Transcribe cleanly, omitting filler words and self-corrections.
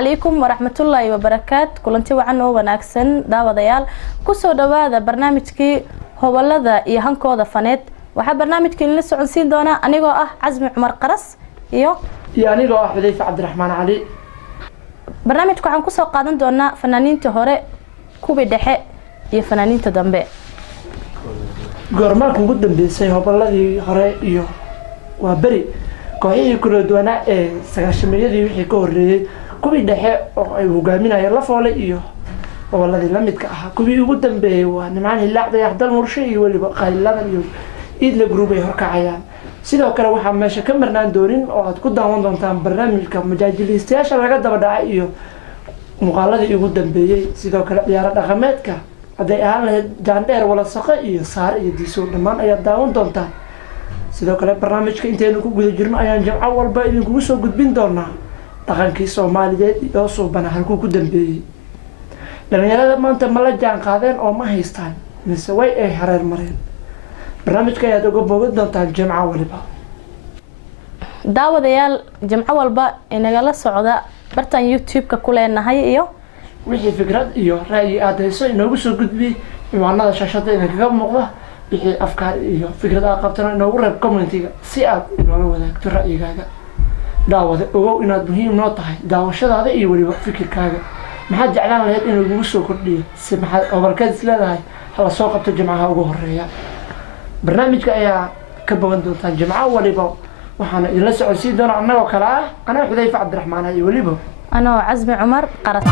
عليكم ورحمة الله وبركاته كلنتي وعنا وناكسن داو ديال كسو دوادا برنامجكي هو اللذا يهانكو دا فانيت وحا برنامجكي نلسو عنسين دونا أنيقو عزمي عمر قرس يا أنيقو حذيفة عبد الرحمن علي برنامجكو عن كسو قادن دونا فنانين تهوري كوبي دحي iyo fanaaniinta dambe goorma kugu dambeysay hoballadii hore iyo waa bari kooxihii kala duwanaa ee sagaashameeyadii wixii ka horeeyay kuwii dhexe oo ay hogaaminayeen la foolay iyo hoballadii la midka ahaa kuwii ugu dambeeyay waa nimaan hilaacday axdal murshe iyo weliba qayladan iyo iidla group ay horkacayaan sidoo kale waxaa meesha ka marnaan doonin oo aad ku daawan doontaan barnaamijka majaajiliistayaasha laga daba dhacay iyo muuqaaladii ugu dambeeyay sidoo kale ciyaaro dhaqameedka haday ahaan lahayd jaandheer wala saqo iyo saar iyo diiso dhammaan ayaa daawan doontaa sidoo kale barnaamijka intaynu ku guda jirno ayaan jimco walba idinkugu soo gudbin doonaa dhaqankii Soomaaliyeed iyo suubana halkuu ku dambeeyay dhalinyarada maanta ma la jaan qaadeen oo ma haystaan mise way ay hareer mareen barnaamijka ayaad uga bogan doontaan jimco waliba daawadayaal jimco walba inagala socda bartan YouTube-ka ku leenahay iyo wixii fikrad iyo ra'yi aad hayso inoogu soo gudbi ciwaanada shaashada idinkaga muuqda wixii afkaar iyo fikrad aad qabtana inoogu reeb commentiga si aad inoola wadaagto ra'yigaaga daawada ogow inaad muhiim noo tahay daawashadaada iyo weliba fikirkaaga maxaad jeclaan lahayd in lagugu soo kordhiyo si maxaad obalkeed is leedahay hala soo qabto jimcaha ugu horeeya barnaamijka ayaa ka bogan doontaan jimco waliba waxaana idinla socodsiin doona annagoo kale ah anaa Xudayfa Cabdiraxmaan iyo weliba أنا عزمي عمر قرص